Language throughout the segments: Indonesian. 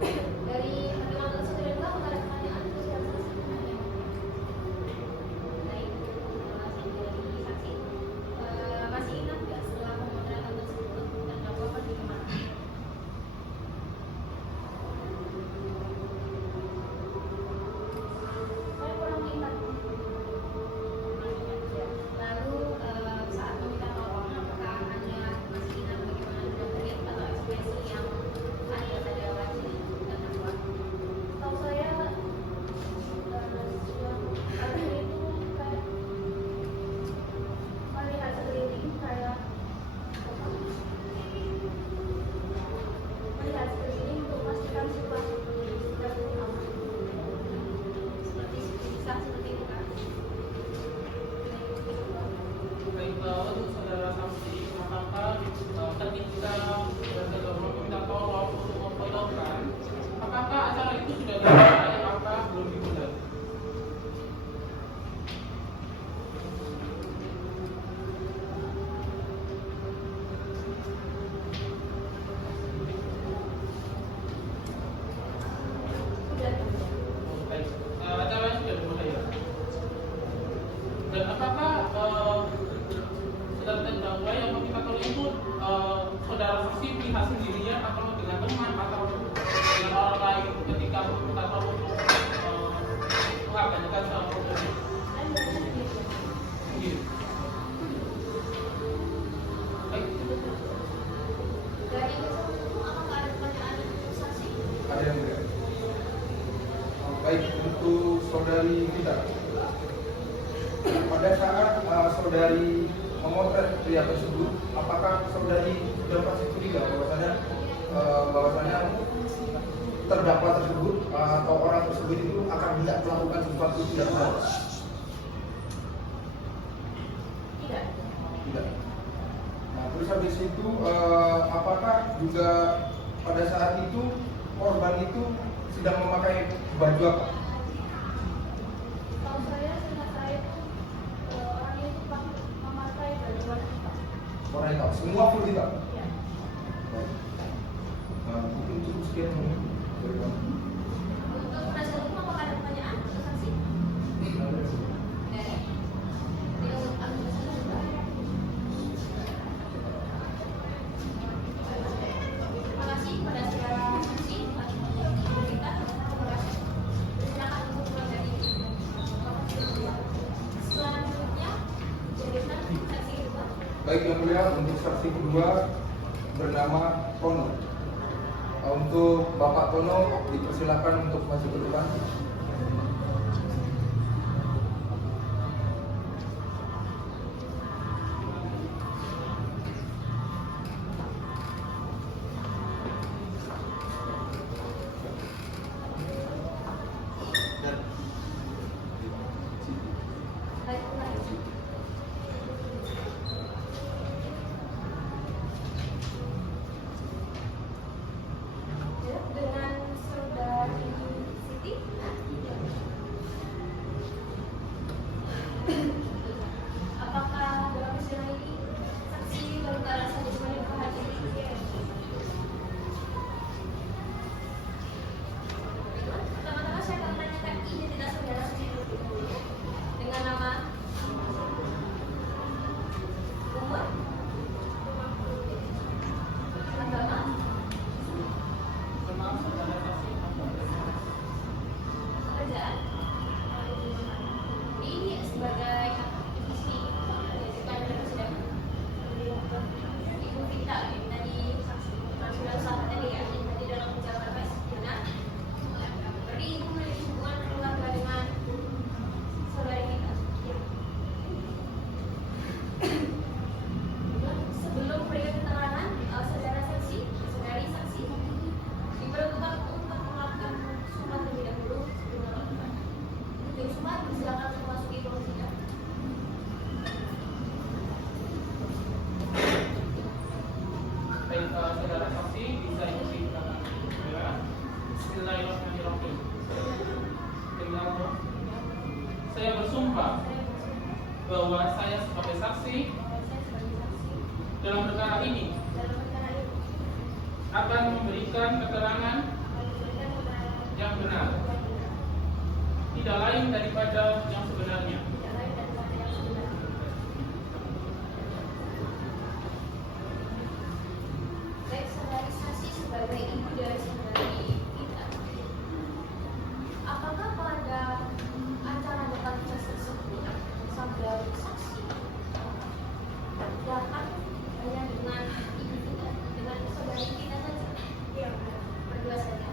Dari teman-teman saudara juga ada pertanyaan untuk siapa saksi? Baik, masih dari saksi. Masih ingat nggak setelah pemotretan tersebut terdakwa pergi kemana? Saya kurang ingat. Lalu saat meminta tolong, apakah Anda masih ingat bagaimana Anda terlihat atau ekspresi yang ada pada wajah terdakwa? Tahu saya ada itu kayak melihat sekeliling, kayak melihat sekeliling untuk memastikan situasi seperti apa. Seperti itu kan? Baik, untuk saudara saksi, apakah ketika terdakwa meminta tolong untuk memfotokan, apakah acara itu sudah dimulai apa belum dimulai? Sudah. Baik, acaranya sudah dimulai ya. Dan apakah saudara terdakwa yang meminta tolong itu saudara saksi pihak sendirinya atau dengan teman atau dengan orang lain ketika meminta tolong untuk mengabadikan foto ini? Iya. Baik, Dari itu apakah ada pertanyaan untuk saksi? Ada yang mulia. Baik, untuk saudari kita, pada saat saudari memotret pria tersebut, apakah saudari sudah pasti curiga bahwasanya terdakwa tersebut atau orang tersebut itu akan hendak melakukan sesuatu tidak benar? Tidak. Tidak. Nah, terus habis itu apakah juga pada saat itu korban itu sedang memakai baju apa? Tahu saya seingat saya itu orang itu memakai baju warna hitam. Warna hitam. Semua full hitam. Ya. Baik. Nah, mungkin cukup sekian dari kami. Untuk penasihat hukum apakah ada pertanyaan untuk saksi? Terima kasih kepada saudara saksi atas penjelasan kita. Silakan untuk dari selanjutnya jadikan saksi kedua. Baik, yang mulia, untuk saksi kedua bernama Tono. Untuk Bapak Tono dipersilakan untuk maju ke depan. Baik, baik. Ya, dengan saudari Siti. Apakah dalam persidangan ini saksi berbicara saja sebagai hadir? Pertama-tama saya akan menanyakan identitas saudara sendiri dengan nama, umur, agama, maaf saudara saksi. pekerjaan. Ini sebagai istri bukan dalam persidangan. Ibu Vita tadi saksi sudah salah tadi ya, tadi dalam ucapan pers benar. Berarti ibu memiliki hubungan keluarga dengan saudari kita. Sebelum memberikan keterangan, saudara saksi, saudari saksi diperlukan untuk melakukan sumpah terlebih dahulu sebelum melakukan. Tim sumpah silakan memasuki ruang sidang. Baik, saudara saksi bisa ikuti belakang. Ya. Bismillahirrahmanirrahim. Dengan saya bersumpah bahwa saya sebagai saksi dalam perkara ini akan memberikan keterangan tidak lain daripada yang sebenarnya. Tidak lain daripada yang sebenarnya. Baik, saudari saksi sebagai ibu dari saudari kita, apakah pada acara debat tersebut saudari saksi datang hanya dengan ibu kita, dengan saudari kita saja? Iya, berdua saja.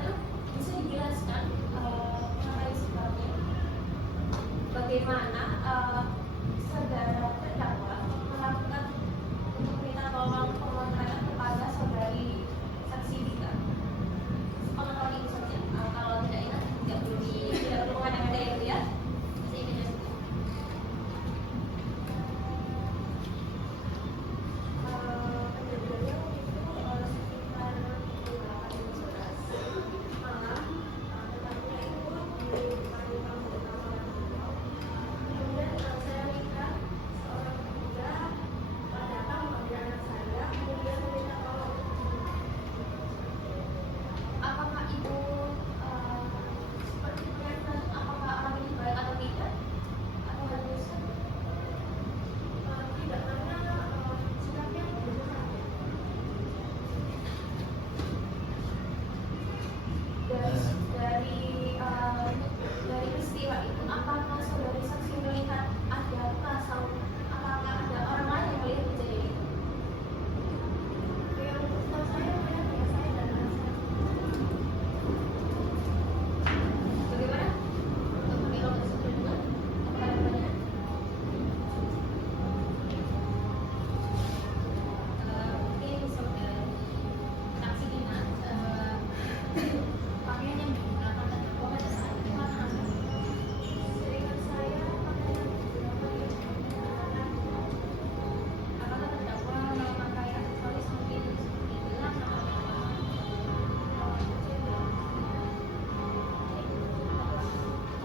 Lalu bisa dijelaskan mengenai sebabnya bagaimana saudara terdakwa melakukan untuk minta tolong pemotretan kepada saudari saksi Dita? Kalau itu saja, kalau tidak ingat tidak perlu mengadakan ya itu ya. Saya ingin saja. Kejadiannya itu sekitar 8:11 malam, tetapi itu di depan tamu utama yang beliau. Kemudian saya lihat seorang pemuda datang memanggil anak saya, kemudian meminta tolong. Apakah ibu seperti melihat apakah orang ini baik atau tidak? Atau harus tidak, karena sikapnya berbeda. Dari peristiwa itu, apakah saudari saksi melihat ada pasal, apakah ada orang lain yang melihat kejadian itu? Yang setahu saya melihat ya saya dan anak saya. Bagaimana? Untuk menilai tersebut juga? Apakah ada pertanyaan? Mungkin saudari saksi Dina, pakaian yang digunakan terdakwa pada saat itu mana? Seingat saya pakaian yang digunakan itu apakah terdakwa memakai aksesoris mungkin seperti gelang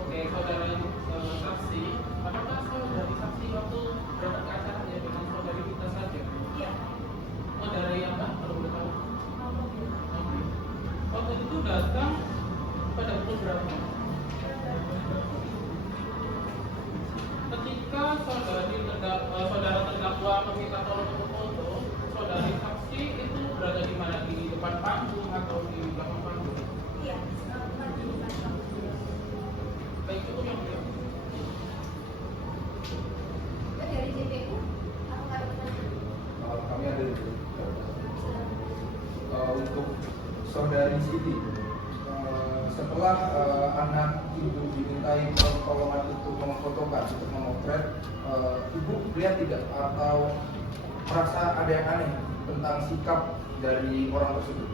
Oke, saudara saksi, apakah saudari saksi waktu berangkat ke acara hanya dengan saudari kita saja? Iya. Saudari yang apa? Kalau boleh tahu. Mobil. Oke. Waktu itu datang pada pukul berapa? Ketika saudara terdakwa meminta tolong untuk foto, saudari saksi itu berada di mana? Di depan panggung atau di belakang panggung? Iya, bukan di belakang. Baik, itu yang dia. Dari JPU, apakah ada pertanyaan? Kami ada untuk saudari Siti, setelah anak ibu dimintai pertolongan untuk memfotokan, untuk memotret, ibu lihat tidak atau merasa ada yang aneh tentang sikap dari orang tersebut?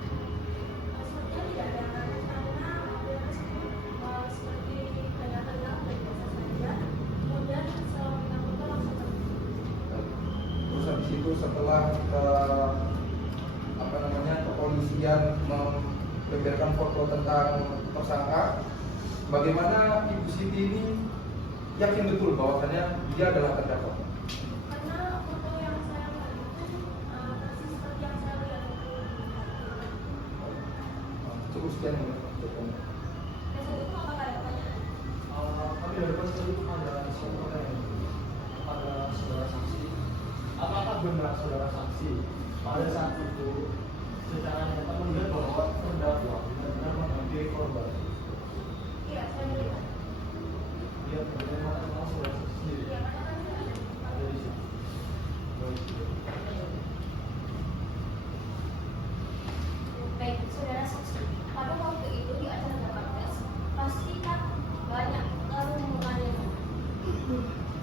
Sepertinya tidak ada aneh karena dia tersebut seperti banyak kenal dan biasa saja. Kemudian setelah kita foto langsung pergi. Terus habis itu setelah kepolisian membeberkan foto tentang tersangka, bagaimana Ibu Siti ini yakin betul bahwasannya dia adalah terdakwa? Karena foto yang saya lihat itu persis seperti yang saya lihat itu. Cukup sekian ya. Dan itu apakah ada pertanyaan? Kami ada pertanyaan kepada saudara saksi. Apakah benar saudara saksi pada saat itu secara nyata melihat bahwa terdakwa benar-benar menghampiri korban? Iya, saya melihat. Dia benar-benar sama saudara saksi sendiri. Iya, karena kan saya Ada di sini. baik, saudara saksi. Pada waktu itu di acara dapat tes, pasti kan banyak kerumunan yang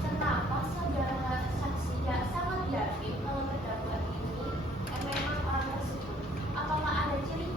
kenapa saudara saksi ya sangat yakin kalau terdakwa ini memang orang tersebut? Apakah ada ciri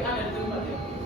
tapi ada di tempat ya.